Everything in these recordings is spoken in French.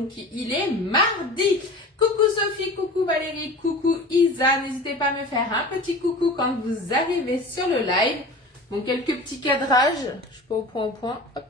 Donc il est mardi. Coucou Sophie, coucou Valérie, coucou Isa. N'hésitez pas à me faire un petit coucou quand vous arrivez sur le live. Bon, quelques petits cadrages. Je suis pas au point. Hop.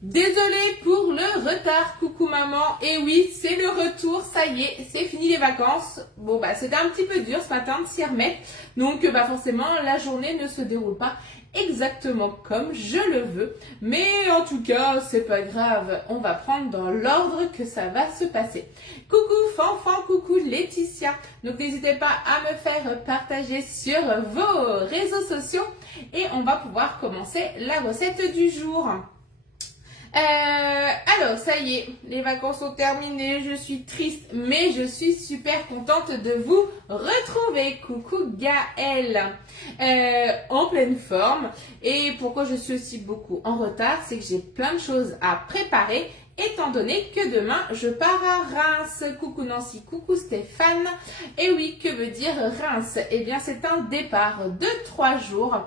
Désolée pour le retard, coucou maman. Et oui, c'est le retour, ça y est, c'est fini les vacances. Bon, bah c'était un petit peu dur ce matin de s'y remettre. Donc, bah forcément, la journée ne se déroule pas exactement comme je le veux. Mais en tout cas, c'est pas grave. On va prendre dans l'ordre que ça va se passer. Coucou Fanfan, coucou Laetitia. Donc, n'hésitez pas à me faire partager sur vos réseaux sociaux. Et on va pouvoir commencer la recette du jour. Alors, ça y est, les vacances sont terminées, je suis triste, mais je suis super contente de vous retrouver. Coucou Gaëlle, en pleine forme. Et pourquoi je suis aussi beaucoup en retard, c'est que j'ai plein de choses à préparer, étant donné que demain, je pars à Reims. Coucou Nancy, coucou Stéphane. Et oui, que veut dire Reims? Eh bien, c'est un départ de 3 jours.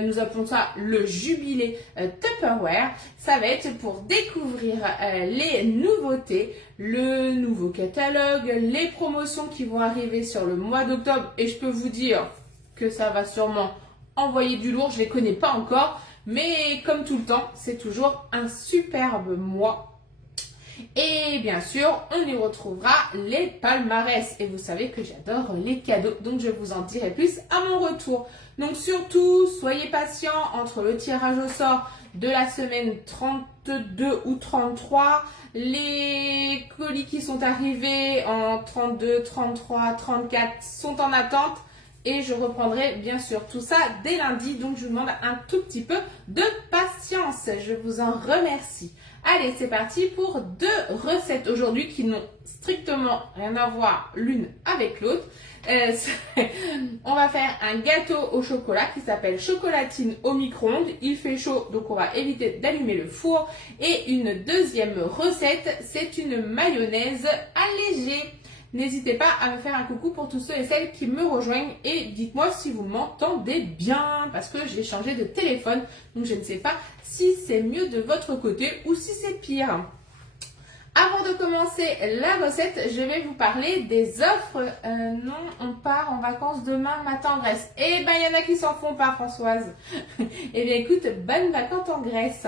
Nous appelons ça le jubilé Tupperware. Ça va être pour découvrir les nouveautés, le nouveau catalogue, les promotions qui vont arriver sur le mois d'octobre. Et je peux vous dire que ça va sûrement envoyer du lourd. Je ne les connais pas encore. Mais comme tout le temps, c'est toujours un superbe mois. Et bien sûr, on y retrouvera les palmarès. Et vous savez que j'adore les cadeaux, donc je vous en dirai plus à mon retour. Donc surtout, soyez patients entre le tirage au sort de la semaine 32 ou 33, les colis qui sont arrivés en 32, 33, 34 sont en attente. Et je reprendrai bien sûr tout ça dès lundi. Donc, je vous demande un tout petit peu de patience. Je vous en remercie. Allez, c'est parti pour 2 recettes aujourd'hui qui n'ont strictement rien à voir l'une avec l'autre. On va faire un gâteau au chocolat qui s'appelle chocolatine au micro-ondes. Il fait chaud, donc on va éviter d'allumer le four. Et une deuxième recette, c'est une mayonnaise allégée. N'hésitez pas à me faire un coucou pour tous ceux et celles qui me rejoignent et dites-moi si vous m'entendez bien parce que j'ai changé de téléphone, donc je ne sais pas si c'est mieux de votre côté ou si c'est pire. Avant de commencer la recette, je vais vous parler des offres. Non, on part en vacances demain matin en Grèce. Eh ben, il y en a qui s'en font pas, Françoise. Eh bien, écoute, bonnes vacances en Grèce.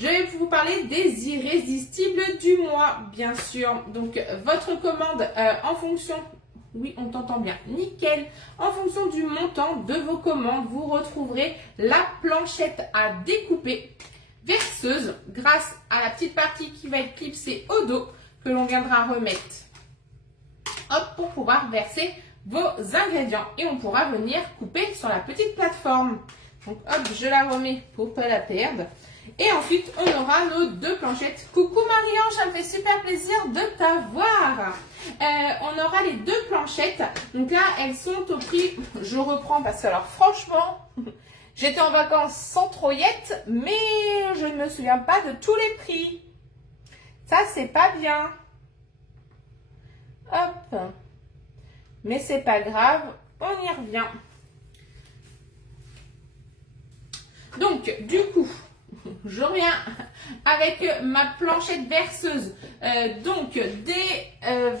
Je vais vous parler des irrésistibles du mois, bien sûr. Donc, votre commande en fonction, oui, on t'entend bien, nickel. En fonction du montant de vos commandes, vous retrouverez la planchette à découper verseuse grâce à la petite partie qui va être clipsée au dos que l'on viendra remettre. Hop, pour pouvoir verser vos ingrédients. Et on pourra venir couper sur la petite plateforme. Donc, hop, je la remets pour pas la perdre. Et ensuite, on aura nos 2 planchettes. Coucou Marie-Ange, ça me fait super plaisir de t'avoir. On aura les 2 planchettes. Donc là, elles sont au prix, je reprends parce que alors franchement, j'étais en vacances sans troyette, mais je ne me souviens pas de tous les prix. Ça, c'est pas bien. Hop. Mais c'est pas grave, on y revient. Donc, du coup, je reviens avec ma planchette verseuse. Donc, des 29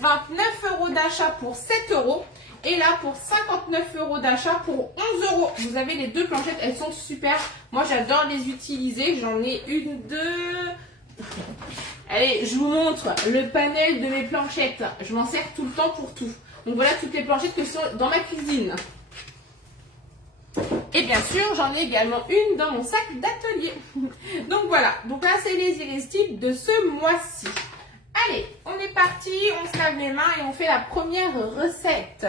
€ d'achat pour 7 €. Et là, pour 59 € d'achat pour 11 €. Vous avez les 2 planchettes, elles sont super. Moi, j'adore les utiliser. J'en ai une, 2. Allez, je vous montre le panel de mes planchettes. Je m'en sers tout le temps pour tout. Donc, voilà toutes les planchettes que sont dans ma cuisine. Et bien sûr, j'en ai également une dans mon sac d'atelier. Donc voilà, donc là c'est les irrésistibles de ce mois-ci. Allez, on est parti, on se lave les mains et on fait la première recette.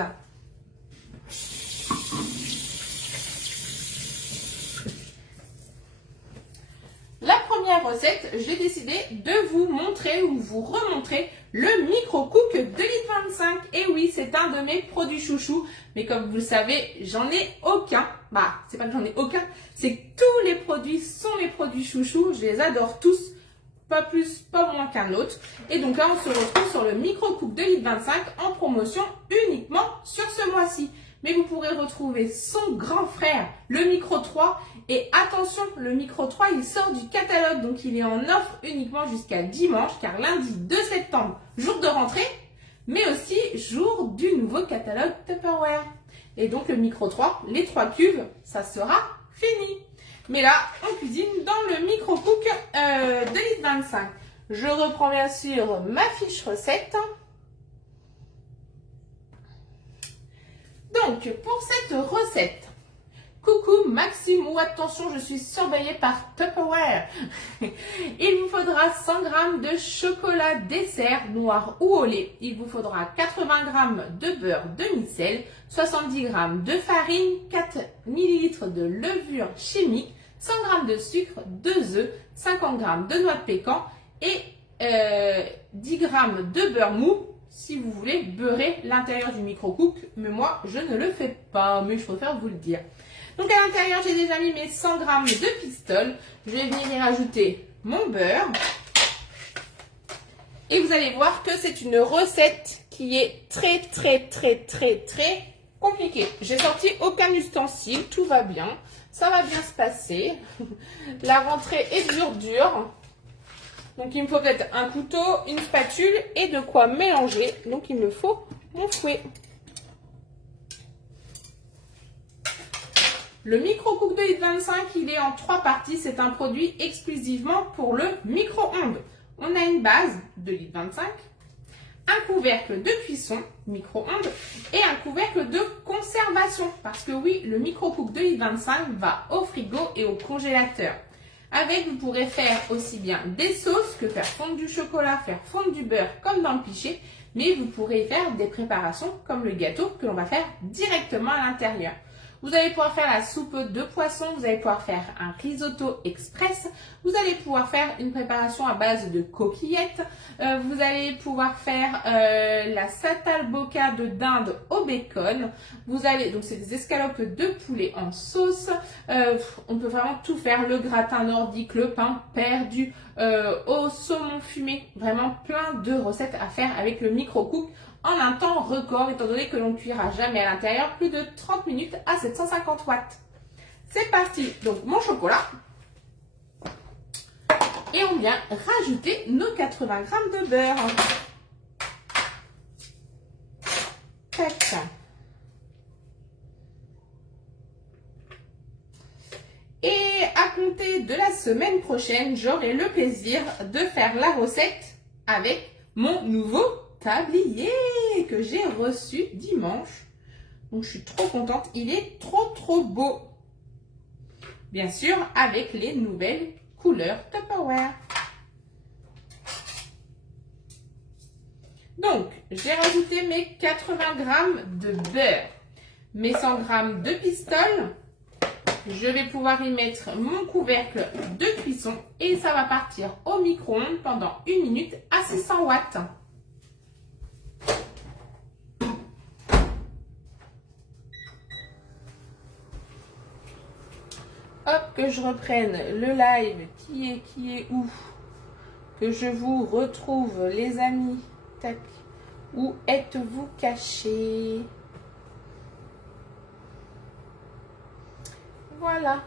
La première recette, j'ai décidé de vous montrer ou vous remontrer le micro-cook 2,25 litres. Et oui, c'est un de mes produits chouchous. Mais comme vous le savez, j'en ai aucun. Bah, c'est pas que j'en ai aucun, c'est que tous les produits sont mes produits chouchous. Je les adore tous. Pas plus, pas moins qu'un autre. Et donc là, on se retrouve sur le micro-cook 2,25 litres en promotion uniquement sur ce mois-ci. Mais vous pourrez retrouver son grand frère, le micro 3, Et attention, le micro 3, il sort du catalogue, donc il est en offre uniquement jusqu'à dimanche, car lundi 2 septembre, jour de rentrée, mais aussi jour du nouveau catalogue Tupperware. Et donc le micro 3, les 3 cuves, ça sera fini. Mais là, on cuisine dans le micro-cook de litre 25. Je reprends bien sûr ma fiche recette. Donc, pour cette recette, coucou Maxime ou attention, je suis surveillée par Tupperware. Il vous faudra 100 g de chocolat dessert noir ou au lait. Il vous faudra 80 g de beurre demi-sel, 70 g de farine, 4 ml de levure chimique, 100 g de sucre, 2 œufs, 50 g de noix de pécan et 10 g de beurre mou si vous voulez beurrer l'intérieur du micro-cook. Mais moi, je ne le fais pas, mais je préfère vous le dire. Donc à l'intérieur, j'ai déjà mis mes 100 g de pistole. Je vais venir y rajouter mon beurre. Et vous allez voir que c'est une recette qui est très compliquée. J'ai sorti aucun ustensile, tout va bien. Ça va bien se passer. La rentrée est dure. Donc il me faut peut-être un couteau, une spatule et de quoi mélanger. Donc il me faut mon fouet. Le micro-cook de litre 25, il est en 3 parties. C'est un produit exclusivement pour le micro-ondes. On a une base de litre 25, un couvercle de cuisson micro-ondes et un couvercle de conservation. Parce que oui, le micro-cook de litre 25 va au frigo et au congélateur. Avec, vous pourrez faire aussi bien des sauces que faire fondre du chocolat, faire fondre du beurre comme dans le pichet. Mais vous pourrez faire des préparations comme le gâteau que l'on va faire directement à l'intérieur. Vous allez pouvoir faire la soupe de poisson, vous allez pouvoir faire un risotto express, vous allez pouvoir faire une préparation à base de coquillettes, vous allez pouvoir faire la satalboca de dinde au bacon, donc c'est des escalopes de poulet en sauce, on peut vraiment tout faire, le gratin nordique, le pain perdu, au saumon fumé, vraiment plein de recettes à faire avec le micro-cook. En un temps record, étant donné que l'on ne cuira jamais à l'intérieur, plus de 30 minutes à 750 watts. C'est parti. Donc mon chocolat. Et on vient rajouter nos 80 g de beurre. Tac. Et à compter de la semaine prochaine, j'aurai le plaisir de faire la recette avec mon nouveau tablier que j'ai reçu dimanche. Donc je suis trop contente, il est trop beau. Bien sûr avec les nouvelles couleurs Tupperware. Donc j'ai rajouté mes 80 g de beurre, mes 100 g de pistole. Je vais pouvoir y mettre mon couvercle de cuisson et ça va partir au micro-ondes pendant 1 minute à 600 watts. Hop, que je reprenne le live qui est où? Que je vous retrouve les amis. Tac. Où êtes-vous cachés? Voilà.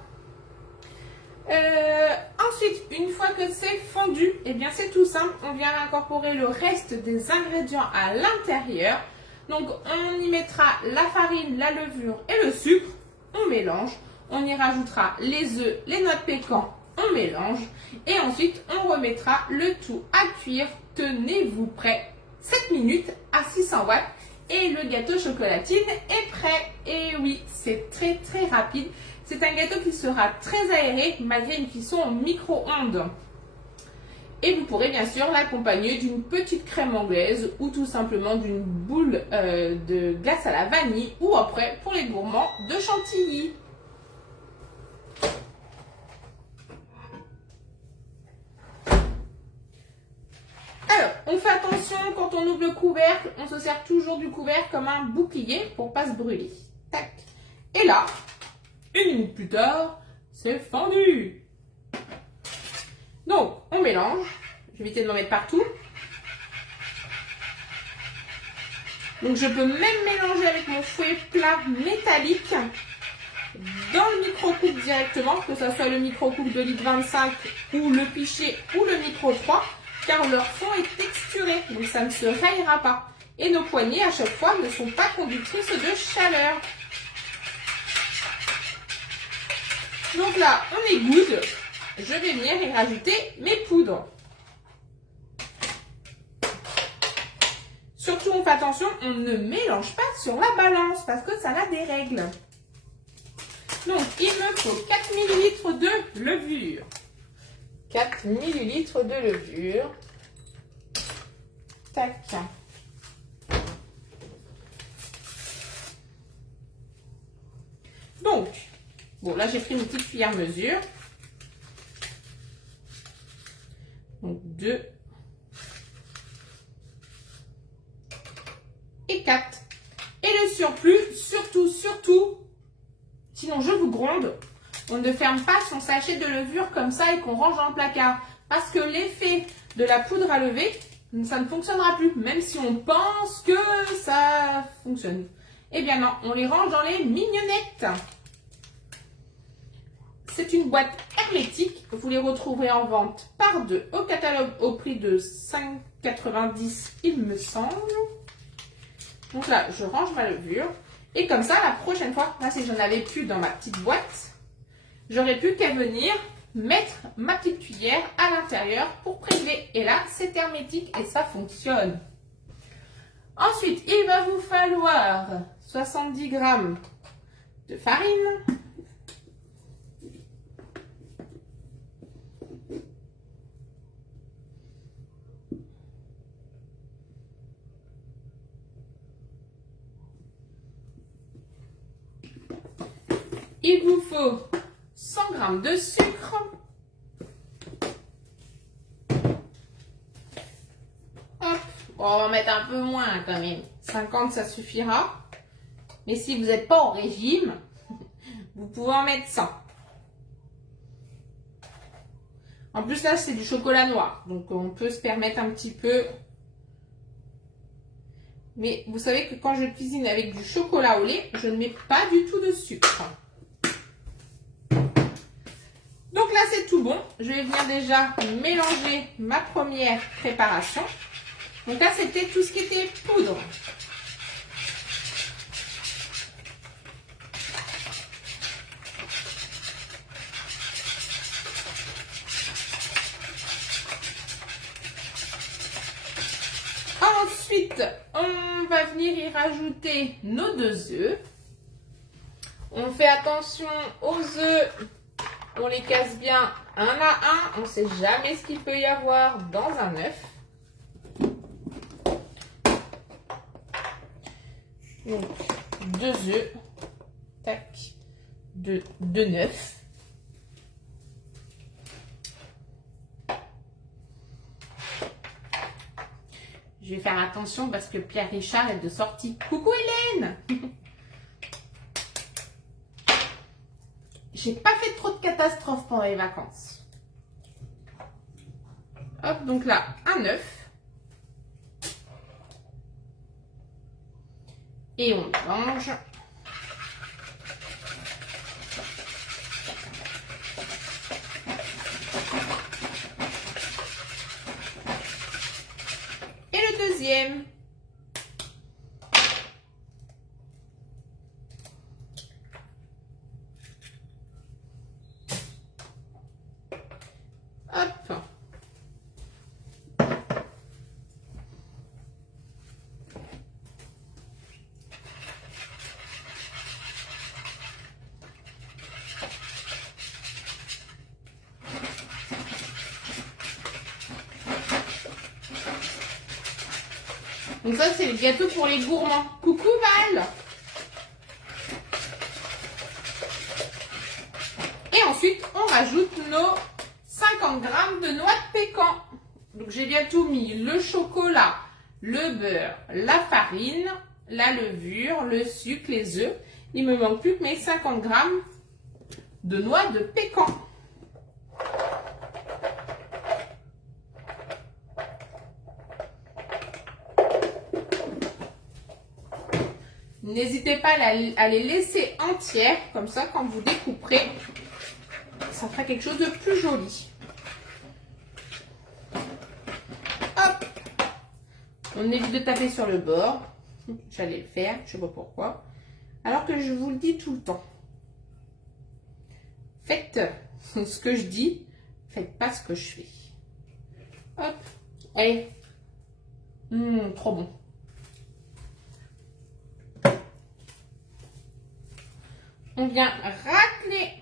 Ensuite, une fois que c'est fondu, eh bien c'est tout simple. On vient incorporer le reste des ingrédients à l'intérieur. Donc on y mettra la farine, la levure et le sucre. On mélange. On y rajoutera les œufs, les noix de pécan, on mélange. Et ensuite, on remettra le tout à cuire. Tenez-vous prêt. 7 minutes à 600 watts. Et le gâteau chocolatine est prêt. Et oui, c'est très rapide. C'est un gâteau qui sera très aéré malgré une cuisson au micro-ondes. Et vous pourrez bien sûr l'accompagner d'une petite crème anglaise ou tout simplement d'une boule de glace à la vanille ou après, pour les gourmands, de chantilly. Alors, on fait attention quand on ouvre le couvercle, on se sert toujours du couvercle comme un bouclier pour ne pas se brûler. Tac. Et là, 1 minute plus tard, c'est fendu. Donc, on mélange. Je vais éviter de m'en mettre partout. Donc, je peux même mélanger avec mon fouet plat métallique. dans le micro-coupe directement, que ce soit le micro-coupe de litre 25 ou le pichet ou le micro 3, car leur fond est texturé, donc ça ne se rayera pas. Et nos poignées, à chaque fois, ne sont pas conductrices de chaleur. Donc là, on est good. Je vais venir y rajouter mes poudres. Surtout, on fait attention, on ne mélange pas sur la balance parce que ça a des règles. Donc, il me faut 4 ml de levure. 4 ml de levure. Tac. Donc, bon, là, j'ai pris une petite cuillère mesure. Donc, 2 et 4. Et le surplus, surtout, sinon je vous gronde, on ne ferme pas son sachet de levure comme ça et qu'on range dans le placard. Parce que l'effet de la poudre à lever, ça ne fonctionnera plus, même si on pense que ça fonctionne. Eh bien non, on les range dans les mignonnettes. C'est une boîte hermétique. Vous les retrouverez en vente par deux au catalogue au prix de 5,90 il me semble. Donc là, je range ma levure. Et comme ça, la prochaine fois, là, si j'en avais plus dans ma petite boîte, j'aurais pu qu'à venir mettre ma petite cuillère à l'intérieur pour prélever. Et là, c'est hermétique et ça fonctionne. Ensuite, il va vous falloir 70 g de farine. Il vous faut 100 g de sucre. Hop, on va en mettre un peu moins quand même. 50, ça suffira. Mais si vous n'êtes pas au régime, vous pouvez en mettre 100. En plus, là, c'est du chocolat noir. Donc, on peut se permettre un petit peu. Mais vous savez que quand je cuisine avec du chocolat au lait, je ne mets pas du tout de sucre. Donc là, c'est tout bon. Je vais venir déjà mélanger ma première préparation. Donc là, c'était tout ce qui était poudre. Ensuite, on va venir y rajouter nos 2 œufs. On fait attention aux œufs. On les casse bien un à un. On ne sait jamais ce qu'il peut y avoir dans un œuf. Donc, 2 œufs. Tac. 2 œufs. Je vais faire attention parce que Pierre Richard est de sortie. Coucou Hélène! J'ai pas fait trop de catastrophes pendant les vacances. Hop, donc là, un œuf. Et on mélange. Et le deuxième. Hop. Donc ça, c'est le gâteau pour les gourmands. Coucou Val! Et ensuite, on rajoute nos 50 g de noix de pécan. Donc j'ai bientôt mis le chocolat, le beurre, la farine, la levure, le sucre, les œufs. Il me manque plus que mes 50 g de noix de pécan. N'hésitez pas à les laisser entières, comme ça quand vous découperez, ça fera quelque chose de plus joli. Hop! On évite de taper sur le bord. J'allais le faire, je ne sais pas pourquoi. Alors que je vous le dis tout le temps. Faites ce que je dis, faites pas ce que je fais. Hop! Allez! Trop bon. On vient racler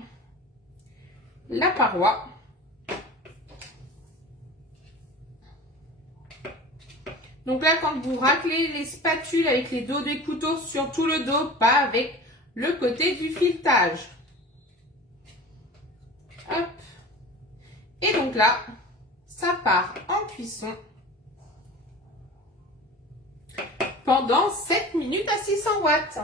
la paroi. Donc là, quand vous raclez les spatules avec les dos des couteaux, sur tout le dos, pas avec le côté du filetage. Hop. Et donc là, ça part en cuisson pendant 7 minutes à 600 watts.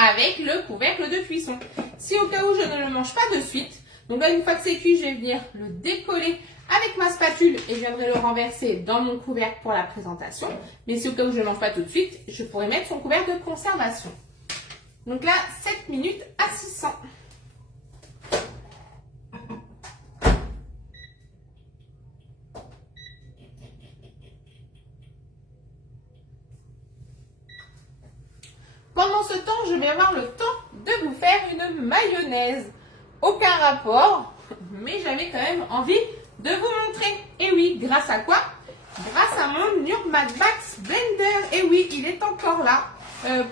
Avec le couvercle de cuisson. Si au cas où je ne le mange pas de suite, donc là une fois que c'est cuit, je vais venir le décoller avec ma spatule et je viendrai le renverser dans mon couvercle pour la présentation. Mais si au cas où je ne le mange pas tout de suite, je pourrais mettre son couvercle de conservation. Donc là, 7 minutes à 600. Pendant ce temps, je vais avoir le temps de vous faire une mayonnaise. Aucun rapport, mais j'avais quand même envie de vous montrer. Et oui, grâce à quoi? Grâce à mon Urban Max Blender. Et oui, il est encore là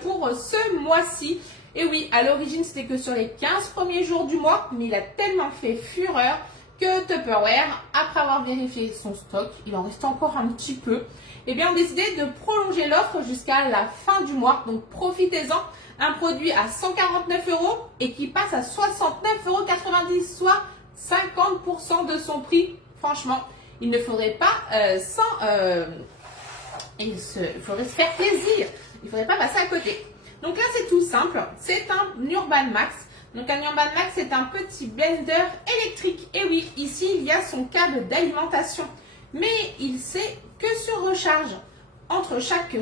pour ce mois-ci. Et oui, à l'origine, c'était que sur les 15 premiers jours du mois, mais il a tellement fait fureur que Tupperware, après avoir vérifié son stock, il en reste encore un petit peu, et bien, on a décidé de prolonger l'offre jusqu'à la fin du mois. Donc, profitez-en. Un produit à 149 € et qui passe à 69,90 €, soit 50% de son prix. Franchement, il ne faudrait pas il faudrait se faire plaisir. Il ne faudrait pas passer à côté. Donc là, c'est tout simple. C'est un Urban Max. Donc un Urban Max, c'est un petit blender électrique. Et oui, ici, il y a son câble d'alimentation. Mais il sait que sur recharge. Entre chaque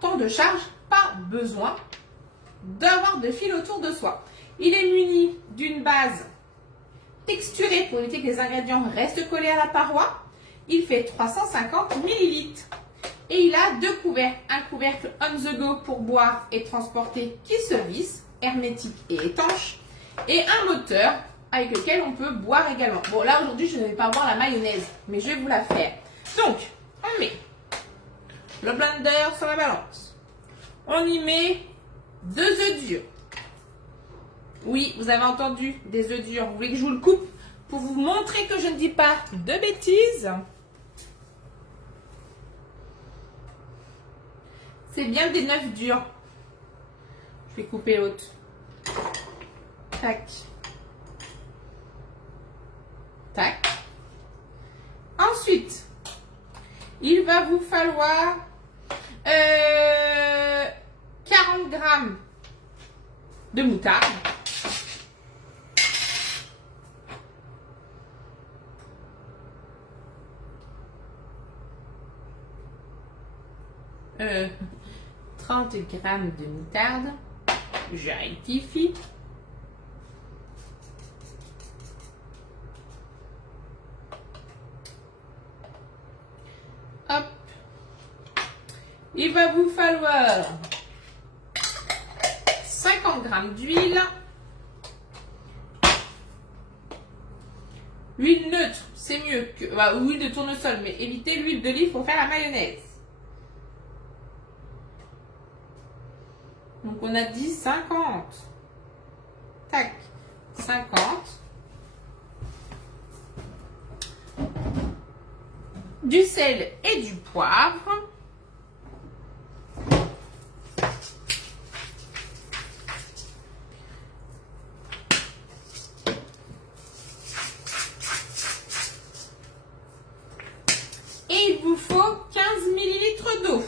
temps de charge, pas besoin d'avoir de fil autour de soi. Il est muni d'une base texturée pour éviter que les ingrédients restent collés à la paroi. Il fait 350 ml. Et il a deux couvercles. Un couvercle on the go pour boire et transporter qui se visse, hermétique et étanche. Et un moteur avec lequel on peut boire également. Bon, là aujourd'hui, je ne vais pas boire la mayonnaise, mais je vais vous la faire. Donc, on met le blender sur la balance. On y met 2 œufs durs. Oui, vous avez entendu, des œufs durs. Vous voulez que je vous le coupe pour vous montrer que je ne dis pas de bêtises? C'est bien des 9 durs. Je vais couper l'autre. Tac. Tac. Ensuite, il va vous falloir 40 grammes de moutarde. Euh, 30 grammes de moutarde. Je rectifie. Hop. Il va vous falloir 50 grammes d'huile. L'huile neutre, c'est mieux que l'huile de tournesol, mais évitez l'huile d'olive pour faire la mayonnaise. Donc on a dit 50. Tac. 50. Du sel et du poivre. Et il vous faut 15 ml d'eau.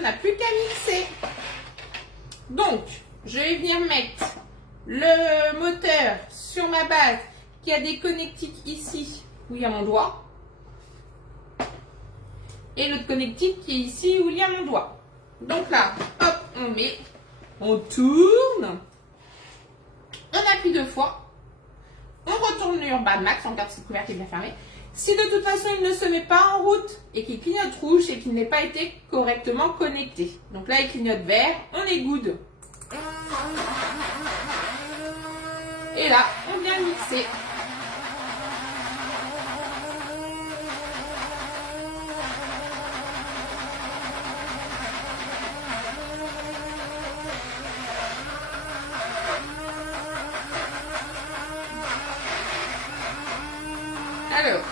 on n'a plus qu'à mixer. Donc, je vais venir mettre le moteur sur ma base qui a des connectiques ici où il y a mon doigt. Et l'autre connectique qui est ici où il y a mon doigt. Donc là, hop, on met, on tourne, on appuie 2 fois, on retourne le Urban Max, on regarde si le couvercle est bien fermé. Si de toute façon il ne se met pas en route et qu'il clignote rouge, c'est qu'il n'a pas été correctement connecté. Donc là, il clignote vert, on est good. Et là, on vient mixer. Alors,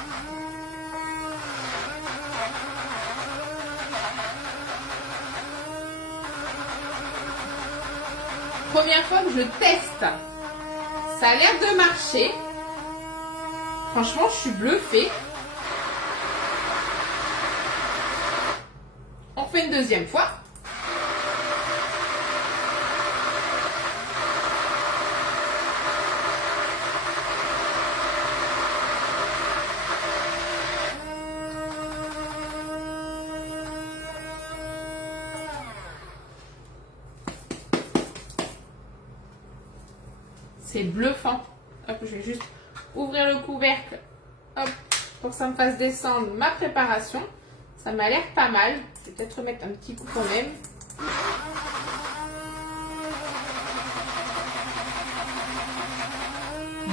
première fois que je teste, ça a l'air de marcher. Franchement, je suis bluffée. On fait une deuxième fois. C'est bluffant. Hop, je vais juste ouvrir le couvercle, hop, pour que ça me fasse descendre ma préparation. Ça m'a l'air pas mal. Je vais peut-être remettre un petit coup quand même.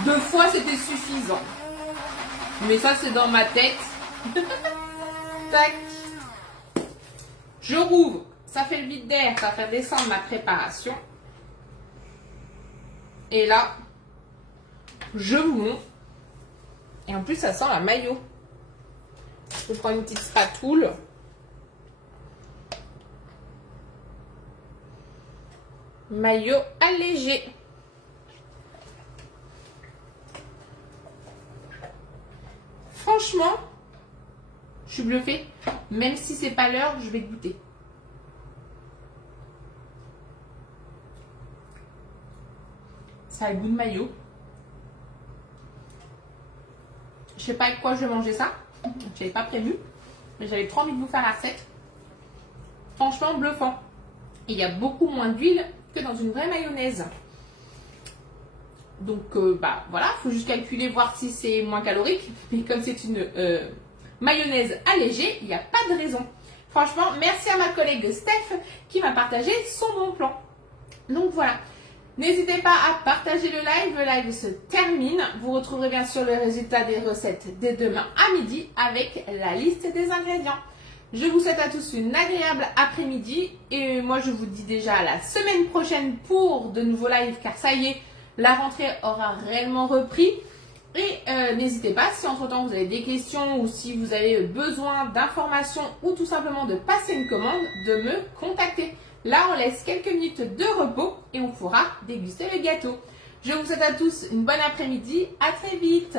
Deux fois, c'était suffisant. Mais ça, c'est dans ma tête. Tac. Je rouvre. Ça fait le vide d'air. Ça va faire descendre ma préparation. Et là, je vous montre. Et en plus, ça sent la maillot. Je prends une petite spatule. Maillot allégé. Franchement, je suis bluffée. Même si c'est pas l'heure, je vais goûter. Ça a le goût de maillot. Je sais pas avec quoi je vais manger ça. Je n'avais pas prévu. Mais j'avais trop envie de vous faire la recette. Franchement, bluffant. Il y a beaucoup moins d'huile que dans une vraie mayonnaise. Donc, voilà. Il faut juste calculer, voir si c'est moins calorique. Mais comme c'est une mayonnaise allégée, il n'y a pas de raison. Franchement, merci à ma collègue Steph qui m'a partagé son bon plan. Donc, voilà. N'hésitez pas à partager le live. Le live se termine. Vous retrouverez bien sûr le résultat des recettes dès demain à midi avec la liste des ingrédients. Je vous souhaite à tous une agréable après-midi. Et moi, je vous dis déjà à la semaine prochaine pour de nouveaux lives car ça y est, la rentrée aura réellement repris. Et n'hésitez pas, si entre-temps vous avez des questions ou si vous avez besoin d'informations ou tout simplement de passer une commande, de me contacter. Là, on laisse quelques minutes de repos et on pourra déguster le gâteau. Je vous souhaite à tous une bonne après-midi. À très vite.